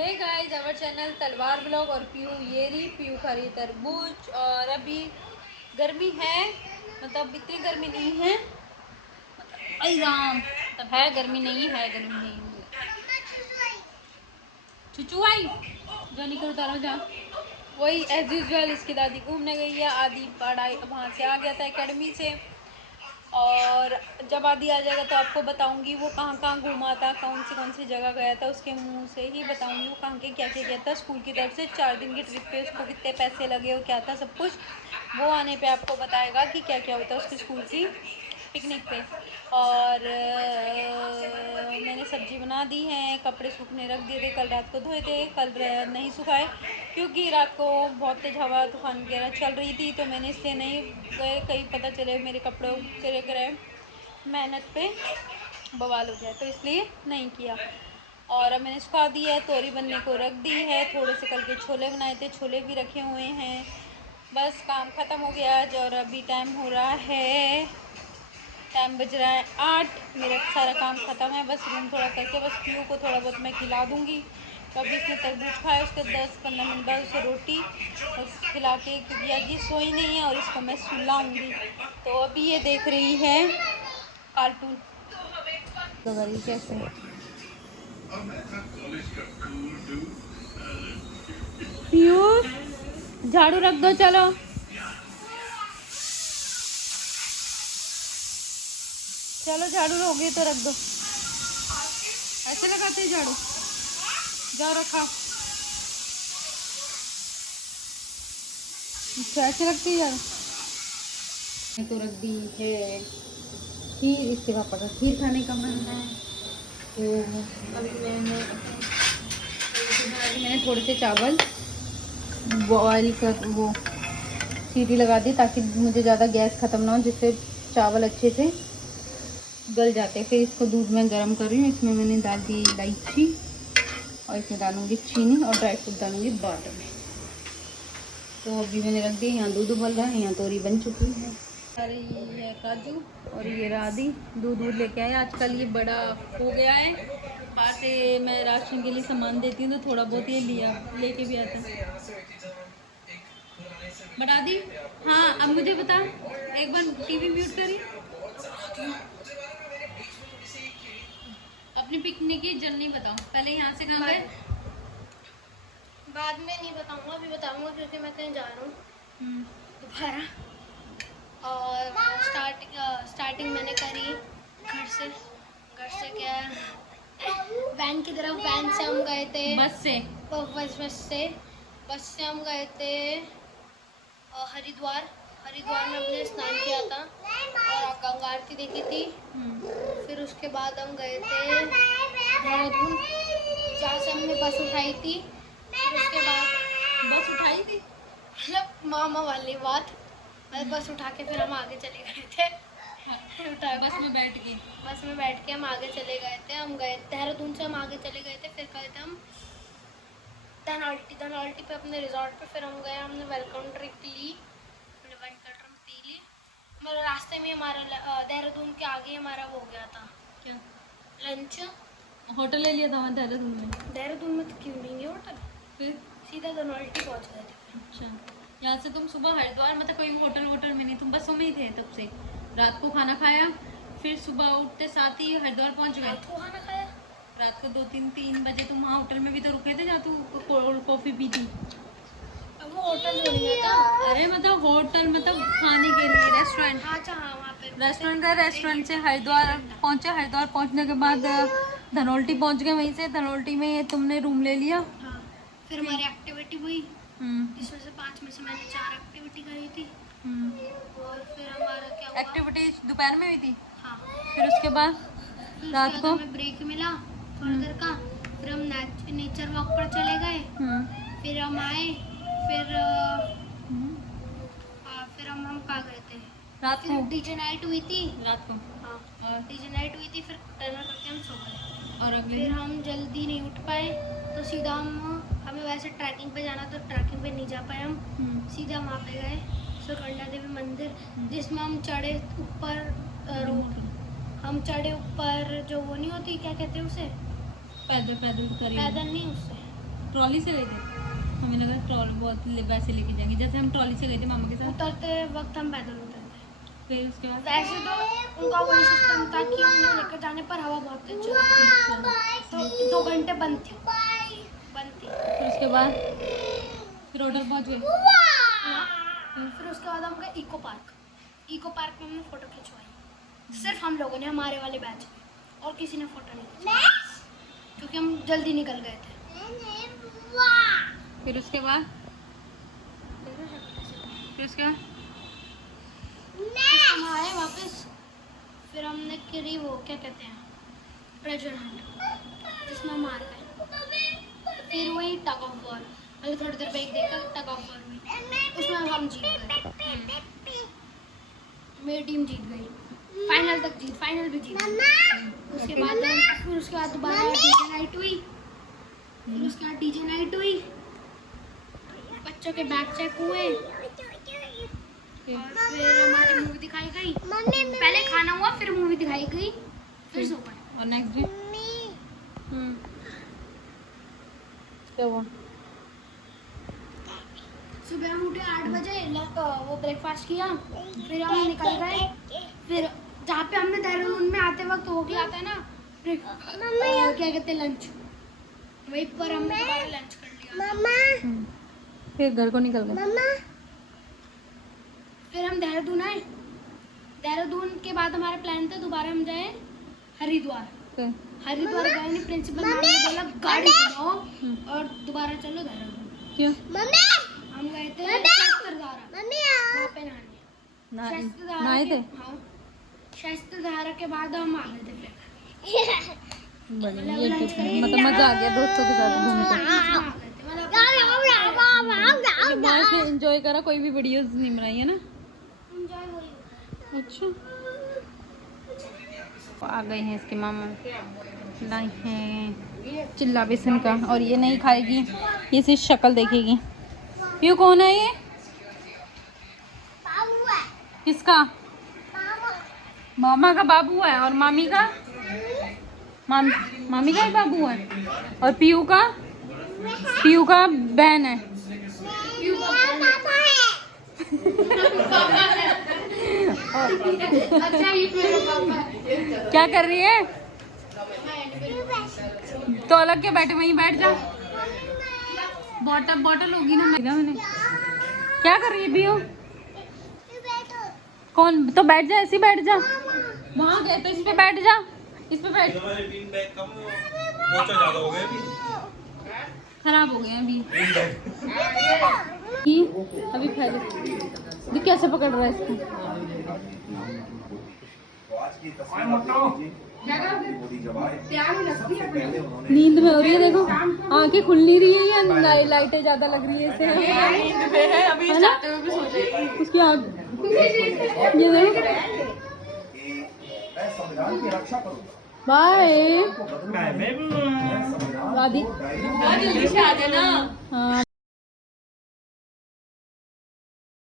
Hey guys, our channel तलवार blog और PU खा रही तरबूज। और अभी गर्मी है, मतलब इतनी गर्मी नहीं है, आई राम, मतलब है गर्मी नहीं है, गर्मी नहीं है। चुचू आई जो निकल उतारो जा। वही एज यूजल इसकी दादी घूमने गई है, आदि पढ़ाई वहाँ से आ गया था एकेडमी से। और जब आदि आ जाएगा तो आपको बताऊंगी वो कहाँ कहाँ घूमा था, कौन सी जगह गया था, उसके मुंह से ही बताऊंगी वो कहाँ के क्या क्या किया था स्कूल की तरफ से। 4 दिन की ट्रिप पे उसको कितने पैसे लगे और क्या था सब कुछ वो आने पे आपको बताएगा कि क्या क्या होता है उसके स्कूल की पिकनिक पे। और मैंने सब्जी बना दी है, कपड़े सूखने रख दिए थे, कल रात को धोए थे, कल नहीं सुखाए क्योंकि रात को बहुत तेज हवा तूफान वगैरह चल रही थी, तो मैंने इसलिए नहीं गए, कहीं पता चले मेरे कपड़े करे मेहनत पे बवाल हो जाए, तो इसलिए नहीं किया। और अब मैंने सुखा दी है, तोरी बनने को रख दी है, थोड़े से कल के छोले बनाए थे, छोले भी रखे हुए हैं। बस काम ख़त्म हो गया आज और अभी टाइम हो रहा है, टाइम बज रहा है 8। मेरा सारा काम ख़त्म है, बस रूम थोड़ा करके बस पीयू को थोड़ा बहुत मैं खिला दूँगी। तो अभी इसने तरबूज खाया, उसके 10-15 मिनट बाद उसे रोटी बस खिला के, क्योंकि आज ये सोई नहीं है और इसको मैं सुलाऊँगी। तो अभी ये देख रही है कार्टून। तो कैसे पीयू झाड़ू रख दो, चलो चलो झाड़ू हो गई तो रख दो। ऐसे लगाते झाड़ू, जाओ रखा। अच्छा ऐसे रखती है झाड़ू। तो रख दी है खीर, इसके पापा का खीर खाने का मन है, तो अभी मैंने थोड़े से चावल बॉयल कर वो सीटी लगा दी ताकि मुझे ज़्यादा गैस ख़त्म ना हो, जिससे चावल अच्छे से गल जाते। फिर इसको दूध में गर्म कर रही हूँ, इसमें मैंने डाल दी इलायची और इसमें डालूंगी चीनी और ड्राई फ्रूट डालूंगी बाद में। तो अभी मैंने रख दी, यहाँ दूध उबल रहा है, यहाँ तोरी बन चुकी है। अरे ये है काजू और ये राधी दूध लेके आए। आजकल ये बड़ा हो गया है, बाहर से मैं राशन के लिए सामान देती हूँ तो थोड़ा बहुत ये लेके भी आता है। बता दी। हाँ अब मुझे बता, एक बार टीवी म्यूट करी, अपनी पिकनिक की जर्नी बताओ। पहले यहाँ से कहाँ गए? बाद में नहीं बताऊंगा, अभी बताऊंगा क्योंकि मैं कहीं जा रहा हूँ दोबारा। और स्टार्टिंग मैंने करी घर से क्या वैन की तरफ, वैन से हम गए थे, बस से हम गए थे हरिद्वार में हमने स्नान किया था और गंगा आरती देखी थी। फिर उसके बाद हम गए थे देहरादून, जहाँ से हमने बस उठाई थी। फिर उसके बाद बस उठाई थी, मतलब मामा वाली बात, बस उठा के फिर हम आगे चले गए थे। बस में बैठ के हम आगे चले गए थे। हम गए देहरादून से, हम आगे चले गए थे, फिर गए थे हम धनौल्टी पे अपने रिजॉर्ट पे। फिर हम गए, हमने वेलकम ड्रिंक ली, मतलब रास्ते में हमारा देहरादून के आगे हमारा वो हो गया था क्या लंच। होटल ले लिया था वहाँ देहरादून में तो क्यों नहीं है होटल, फिर सीधा धनौल्टी पहुँच गए थे। अच्छा, यहाँ से तुम सुबह हरिद्वार, मतलब कोई होटल में नहीं, तुम बसों में ही थे तब से। रात को खाना खाया, फिर सुबह उठते साथ ही हरिद्वार पहुँच गए। रात को खाना खाया, रात को 2-3 बजे तुम वहाँ होटल में भी तो रुके थे जहाँ तू कॉफ़ी पी थी। अब वो होटल जो नहीं था, अरे मतलब होटल मतलब खाने के लिए रेस्टोरेंट। अच्छा हाँ वहाँ पे रेस्टोरेंट से हरिद्वार पहुँचे। हरिद्वार पहुँचने के बाद धनौल्टी पहुँच गए, वहीं से धनौल्टी में तुमने रूम ले लिया। हाँ, फिर हमारी एक्टिविटी हुई, इसमें से 5 में से मैंने 4 एक्टिविटी करी थी। और फिर हमारा क्या हुआ, एक्टिविटी दोपहर में हुई थी। हाँ, फिर उसके बाद रात को हमें ब्रेक मिला थोड़ी देर का, फिर हम नेचर वॉक पर चले गए। फिर हम आए, फिर हम कहाँ गए थे रात को? डीजे नाइट हुई थी रात को, हाँ, और डीजे नाइट हुई थी। फिर डिनर करके हम सो गए और अगले फिर हम जल्दी नहीं उठ पाए, तो सीधा हमें वैसे ट्रैकिंग पे जाना, तो ट्रैकिंग पे नहीं जा पाए हम। सीधा वहाँ पे गए सुकन्या देवी मंदिर, जिसमें हम चढ़े ऊपर हम चढ़े ऊपर, जो वो नहीं होती क्या कहते हैं उसे, पैदल पैदल नहीं, उससे ट्रॉली से गए थे, हमें लगा ट्रॉली बहुत वैसे लेके जाएंगे जैसे हम ट्रॉली से गए थे मामा के साथ। उतरते वक्त हम पैदल उतरते। फिर उसके बाद वैसे तो उनका वही सिस्टम था कि उन्हें लेकर जाने पर हवा बहुत तेज चलती तो 2 घंटे बंद थी। फिर उसके बाद फिर होटल पहुँच गए। फिर उसके बाद हम गए इको पार्क में हमने फ़ोटो खिंचवाई। सिर्फ हम लोगों ने, हमारे वाले बैच में, और किसी ने फ़ोटो नहीं खिंचवाई क्योंकि हम जल्दी निकल गए थे। फिर उसके बाद हम आए वापस। फिर हमने करी वो क्या कहते हैं ट्रेजर हंट, जिसमें हम हार गए। फिर वही टग ऑफ वॉर, मतलब थोड़ी देर ब्रेक देकर टग ऑफ वॉर हुई, उसमें हम जीत गए। मेरी टीम जीत गई, फाइनल भी जीत गई। उसके बाद दोबारा डीजे नाइट हुई। बच्चों के बैग चेक हुए और फिर हमारी मूवी दिखाई गई। पहले खाना हुआ, फिर मूवी दिखाई गई, फिर सो गए। और नेक्स्ट डे क्या हुआ? सुबह हम उठे 8 बजे, वो ब्रेकफास्ट किया, फिर हम निकल गए। फिर जहाँ पे हमने देहरादून में आते वक्त हो गया आता है ना क्या कहते हैं लंच, वहीं पर हमने दोबारा लंच कर लिया। फिर घर को निकल गए। फिर हम देहरादून आए। देहरादून के बाद हमारा प्लान था दोबारा हम जाए हरिद्वार। हरिद्वार गए नहीं, प्रिंसिपल मैम ने बोला गाड़ी चलाओ और दोबारा चलो देहरादून। क्यों? हम गए थे शस्त्रधारा, वहाँ पे नहाए थे? हाँ, शस्त्रधारा के बाद हम आ गए थे। बढ़िया, ये मतलब मजा आ गया दोस्तों के साथ घूम कर। एंजॉय करा, कोई भी वीडियोस नहीं बनाई है ना? अच्छा, आ गए हैं इसके मामा, लाई हैं चिल्ला बेसन का, और ये नहीं खाएगी, ये सिर्फ शक्ल देखेगी। ये कौन है? ये किसका? मामा का बाबू है, और मामी का मामी का ही बाबू है, और पीयू का बहन है। क्या कर रही है? तो अलग के बैठे, वहीं बैठ जा। बॉटल होगी ना मैंने। क्या कर रही है बीयू? कौन? तो बैठ जा, ऐसे ही बैठ जा। वहाँ गए तो इस पे बैठ जा, इस पे बैठ। खराब हो गए अभी। अभी फैले देख कैसे पकड़ रहा है इसको। नींद में हो रही है, देखो आंखें खुल नहीं रही है या लाइटें ज्यादा लग रही है इसे, है ना? उसकी आँख ये देखो। बाय। हाँ।